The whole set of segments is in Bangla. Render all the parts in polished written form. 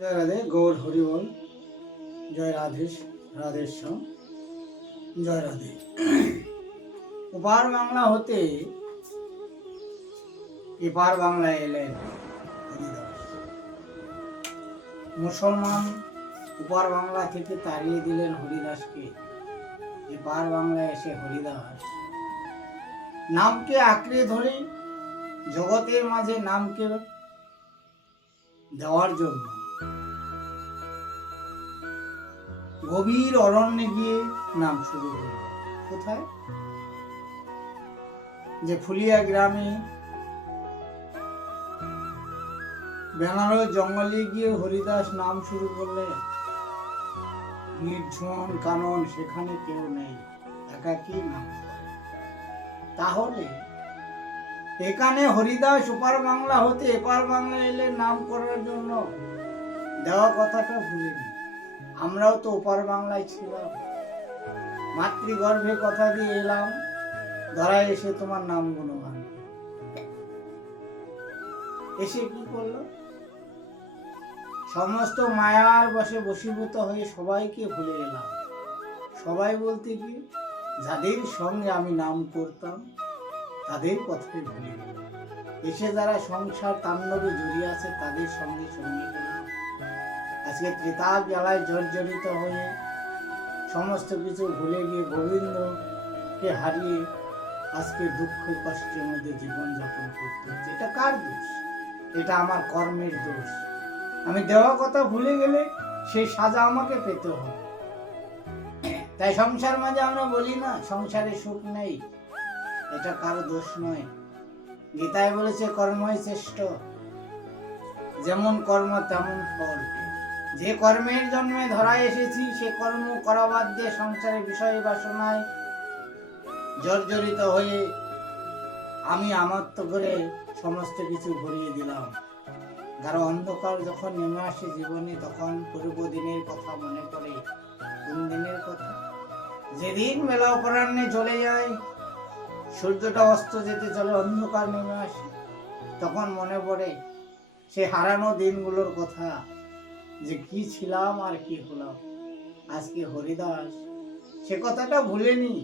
জয় রাধে, গৌর হরিবল, জয় রাধেশ, রাধেশ্যাম, জয় রাধে। ওপার বাংলা হতে এপার বাংলায় এলেন হরিদাস। মুসলমান ওপার বাংলা থেকে তাড়িয়ে দিলেন হরিদাসকে। এপার বাংলায় এসে হরিদাস নামকে আঁকড়ে ধরে জগতের মাঝে নামকে দেওয়ার জন্য গভীর অরণ্যে গিয়ে নাম শুরু হল। কোথায়? যে ফুলিয়া গ্রামে বেনারস জঙ্গলে গিয়ে হরিদাস নাম শুরু করলেন। নির্জন কানন, সেখানে কেউ নেই, একাকী নাম। তাহলে এখানে হরিদাস ওপার বাংলা হতে এপার বাংলা এলে নাম করার জন্য দেওয়া কথাটা ভুলিনি। আমরাও তো ওপার বাংলায় ছিলাম, মাতৃগর্ভে কথা দিয়ে এলাম, ধরায় এসে তোমার নাম গুণগান। এসে কি করলো? সমস্ত মায়ার বশে বশীভূত হয়ে সবাইকে ভুলে গেলাম। সবাই বলতে কি, যাদের সঙ্গে আমি নাম করতাম তাদের কথাই ভুলে গেলাম। এসে যারা সংসার তাণ্ডবে জড়িয়ে আছে তাদের সঙ্গে সঙ্গে গেলাম। আজকে ত্রিতাপ জ্বালায় জর্জরিত হয়ে সমস্ত কিছু ভুলে গিয়ে গোবিন্দকে হারিয়ে আজকে দুঃখ কষ্টের মধ্যে জীবনযাপন করতে হচ্ছে। এটা কার দোষ? এটা আমার কর্মের দোষ। আমি দেওয়া কথা ভুলে গেলে সেই সাজা আমাকে পেতে হবে। তাই সংসার মাঝে আমরা বলি না সংসারে সুখ নেই, এটা কারো দোষ নয়। গীতায় বলেছে কর্মই শ্রেষ্ঠ, যেমন কর্ম তেমন ফল। যে কর্মের জন্মে ধরায় এসেছি সে কর্ম করা বাদ দিয়ে সংসারের বিষয় বাসনায় জর্জরিত হয়ে আমি আমার তো করে সমস্ত কিছু ভরিয়ে দিলাম। কারণ অন্ধকার যখন নেমে আসে জীবনে, তখন পূর্ব দিনের কথা মনে পড়ে। কোন দিনের কথা? যেদিন বেলা অপরাহ্নে চলে যায়, সূর্যটা অস্ত যেতে চলে, অন্ধকার নেমে আসে, তখন মনে পড়ে সে হারানো দিনগুলোর কথা, যে কি ছিলাম আর কি হলাম। আজকে হরিদাস সে কথাটা ভুলেনি।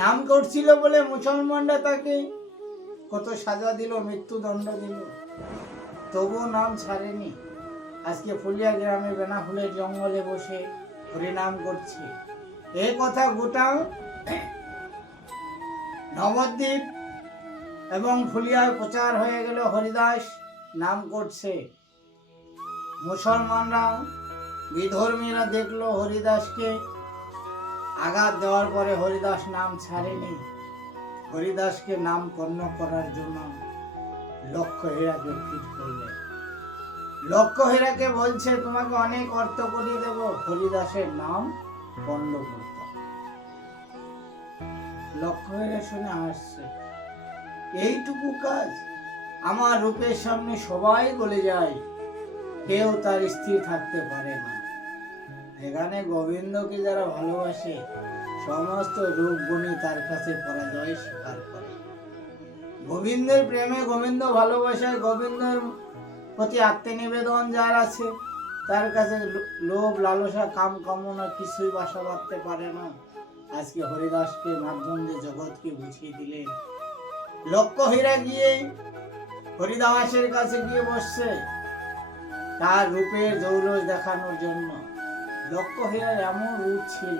নাম করছিল বলে মুসলমানরা তাকে কত সাজা দিল, মৃত্যুদণ্ড দিল, তবুও নাম ছাড়েনি। আজকে ফুলিয়া গ্রামে বেনাফুলের জঙ্গলে বসে হরিনাম করছে। এই কথা গোটা নবদ্বীপ এবং ফুলিয়ায় প্রচার হয়ে গেল, হরিদাস নাম করছে। মুসলমানরা, বিধর্মীরা দেখলো হরিদাসকে আঘাত দেওয়ার পরে হরিদাস নাম ছাড়েনি। হরিদাসকে নাম কর্ণ করার জন্য লক্ষ্য হীরাকে ফিট করলে। লক্ষ্য হীরাকে বলছে তোমাকে অনেক অর্থ করিয়ে দেব, হরিদাসের নাম পণ্ড করতে। লক্ষ্য হীরা শুনে হাসছে, এইটুকু কাজ? আমার রূপের সামনে সবাই গলে যায়, কেউ তার স্থির থাকতে পারে না। এখানে গোবিন্দকে যারা ভালোবাসে সমস্ত রূপ গুণী তার কাছে পরাজয় স্বীকার করে। গোবিন্দের প্রেমে, গোবিন্দ ভালোবাসায়, গোবিন্দের প্রতি আত্মনিবেদন যার আছে তার কাছে লোভ লালসা কাম কামনা কিছুই বাসা বাঁধতে পারে না। আজকে হরিদাসকে মাধ্যম দিয়ে জগৎকে বুঝিয়ে দিলেন। লক্ষ্য হীরা গিয়ে হরিদাসের কাছে গিয়ে বসছে তার রূপের জৌলস দেখানোর জন্য। লক্ষ্য হীরার এমন রূপ ছিল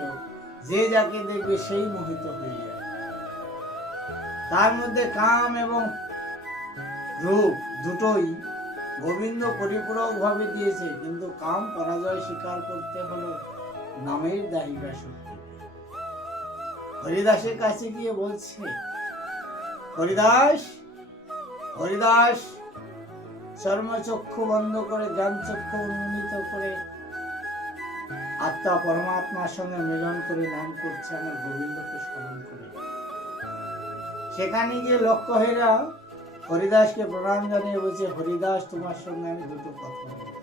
যে যাকে দেখবে সেই মোহিত হয়ে যায়। তার মধ্যে কাম এবং রূপ দুটোই গোবিন্দ পরিপূরক ভাবে দিয়েছে, কিন্তু কাম পরাজয় স্বীকার করতে হলো নামের দাহিকা শক্তি। হরিদাসের কাছে গিয়ে বলছে, হরিদাস, হরিদাস চর্মচক্ষু বন্ধ করে জ্ঞান চক্ষু উন্মোচিত করে আত্মা পরমাত্মার সঙ্গে মিলন করে নাম করছে আমার গোবিন্দকে স্মরণ করে। সেখানে গিয়ে লক্ষ্য হীরা হরিদাসকে প্রণাম জানিয়ে বলছে, হরিদাস তোমার সঙ্গে আমি দুটো কথা বলবো।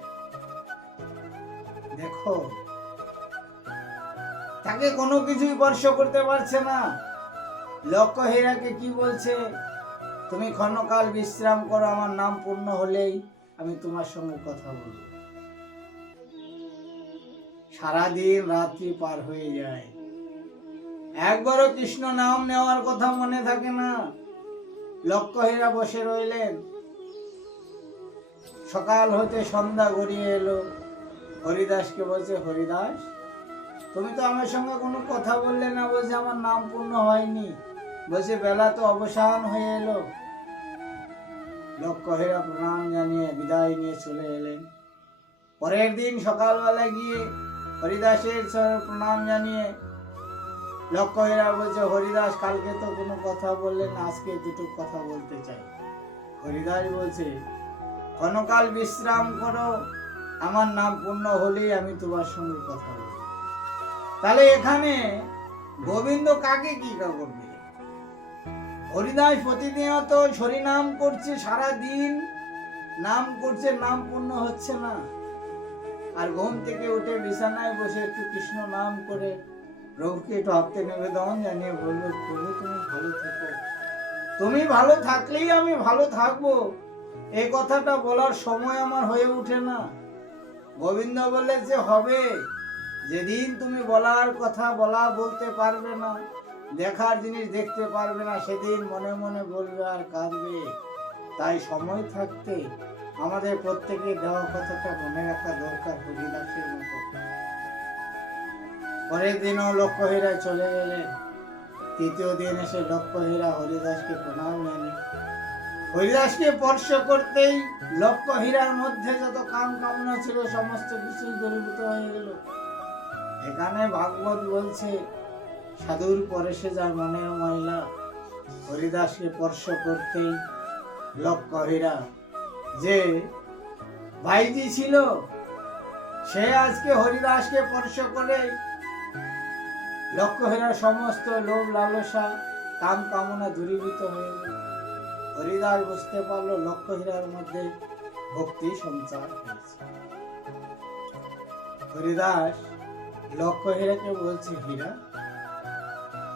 দেখো, তাকে কোনো কিছুই স্পর্শ করতে পারছে না। লক্ষ্য হীরাকে কি বলছে, তুমি ক্ষণকাল বিশ্রাম করো, আমার নাম পূর্ণ হলেই আমি তোমার সঙ্গে কথা বলবো। সারাদিন রাত্রি পার হয়ে যায়, একবারও কৃষ্ণ নাম নেওয়ার কথা মনে থাকে না। লক্ষ্যহীরা বসে রইলেন। সকাল হতে সন্ধ্যা গড়িয়ে এলো। হরিদাসকে বলছে, হরিদাস, তুমি তো আমার সঙ্গে কোনো কথা বললে না। বলছে, আমার নাম পূর্ণ হয়নি। বলছে, বেলা তো অবসান হয়ে এলো। লক্ষ্যহীরা প্রণাম জানিয়ে বিদায় নিয়ে চলে এলেন। পরের দিন সকালবেলা গিয়ে হরিদাসের প্রণাম জানিয়ে লক্ষ্যহীরা বলছে, হরিদাস, কালকে তো কোনো কথা বললেন, আজকে দুটো কথা বলতে চাই। হরিদাস বলছে, ক্ষণকাল বিশ্রাম করো, আমার নাম পূর্ণ হলেই আমি তোমার সঙ্গে কথা বলবো। তাহলে এখানে গোবিন্দ কাকে কি করবে? হরিদাস প্রতিনিয়ত হরিনাম করছে, সারা দিন নাম করছে, নাম পূর্ণ হচ্ছে না। আর ঘুম থেকে উঠে বিছানায় বসে একটু কৃষ্ণ নাম করে প্রভুকে একটু হাতে নিবেদন জানিয়ে বলবো, প্রভু তুমি ভালো থেকো, তুমি ভালো থাকলেই আমি ভালো থাকবো, এই কথাটা বলার সময় আমার হয়ে ওঠে না। গোবিন্দ বলে যে হবে, যেদিন তুমি বলার কথা বলতে পারবে না, দেখার জিনিস দেখতে পারবে না, সেদিন মনে মনে বলবে আর কাঁদবে। তাই সময় থাকতে আমাদের প্রত্যেকের দেওয়া কথাটা মনে রাখা দরকার, হরিদাসের মতো। পরের দিনও লক্ষ্যহীরা চলে গেলেন। তৃতীয় দিন এসে লক্ষ্যহীরা হরিদাসকে প্রণাম জানিয়ে হরিদাসকে স্পর্শ করতেই লক্ষ্যহীরার মধ্যে যত কাম কামনা ছিল সমস্ত কিছুই দূরীভূত হয়ে গেল। এখানে ভাগবত বলছে, সাধুর পরেশে যার মনের ময়লা। হরিদাসকে স্পর্শ করতেই লক্ষ্যহীরা যে ভাইজি ছিল, সে আজকে হরিদাসকে স্পর্শ করে লক্ষ্যহীরার সমস্ত লোভ লালসা কাম কামনা দূরীভূত হয়ে গেল। হরিদাস বুঝতে পারলো লক্ষ্যহীরার মধ্যে ভক্তি সঞ্চার হয়েছে। হরিদাস লক্ষ্যহীরাকে বলছে, হীরা,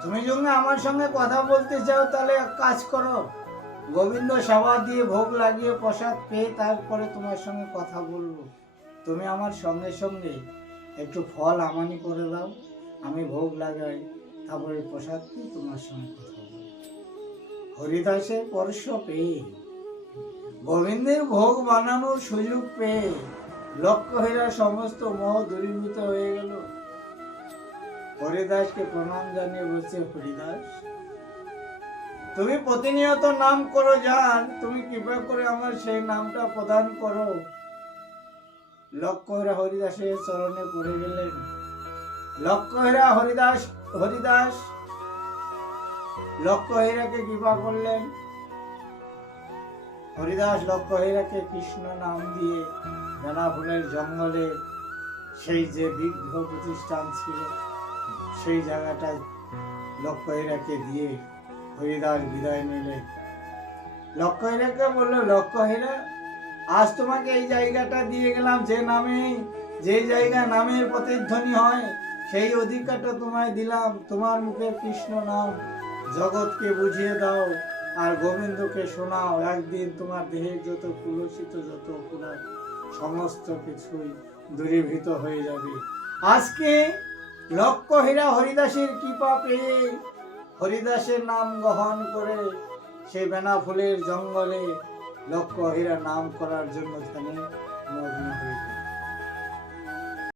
তুমি যদি আমার সঙ্গে কথা বলতে চাও তাহলে এক কাজ করো, গোবিন্দ সেবা দিয়ে ভোগ লাগিয়ে প্রসাদ পেয়ে তারপরে তোমার সঙ্গে কথা বলবো। তুমি আমার সঙ্গে সঙ্গে একটু ফল আমানি করে দাও, আমি ভোগ লাগাই, তারপরে প্রসাদ পেয়ে তোমার সঙ্গে কথা বলবো। হরিদাসের স্পর্শ পেয়ে, গোবিন্দের ভোগ বানানোর সুযোগ পেয়ে লক্ষ্যহীরার সমস্ত মোহ দূরীভূত হয়ে গেল। হরিদাসকে প্রণাম জানিয়ে বলছে, হরিদাস, তুমি প্রতিনিয়ত নাম করো যান, তুমি কৃপা করে আমার সেই নামটা প্রদান করো। লক্ষ্যহীরা হরিদাসের চরণে পড়ে গেলেন। লক্ষ্যহীরা হরিদাস লক্ষ্যহীরাকে কৃপা করলেন। হরিদাস লক্ষ্যহীরাকে কৃষ্ণ নাম দিয়ে বেনা ফুলের জঙ্গলে সেই যে বিগ্রহ প্রতিষ্ঠান ছিল সেই জায়গাটা লক্ষ্যহীরাকে দিয়ে হরিদাস বিদায় নিলেন। লক্ষ্যহীরাকে বললো, লক্ষ্যহীরা, আজ তোমাকে এই জায়গাটা দিয়ে গেলাম, যে জায়গায় নামের প্রতিধ্বনি হয় সেই অধিকারটা তোমায় দিলাম। তোমার মুখে কৃষ্ণ নাম জগৎকে বুঝিয়ে দাও আর গোবিন্দকে শোনাও। একদিন তোমার দেহের যত কুলসিত, যত অপরাধ, সমস্ত কিছুই দূরীভূত হয়ে যাবে। আজকে লক্ষ্যহীরা হরিদাসের কৃপা পেয়ে হরিদাসের নাম গ্রহণ করে সেই বেনা ফুলের জঙ্গলে লক্ষ্যহীরা নাম করার জন্য ধ্যানে মগ্ন হয়ে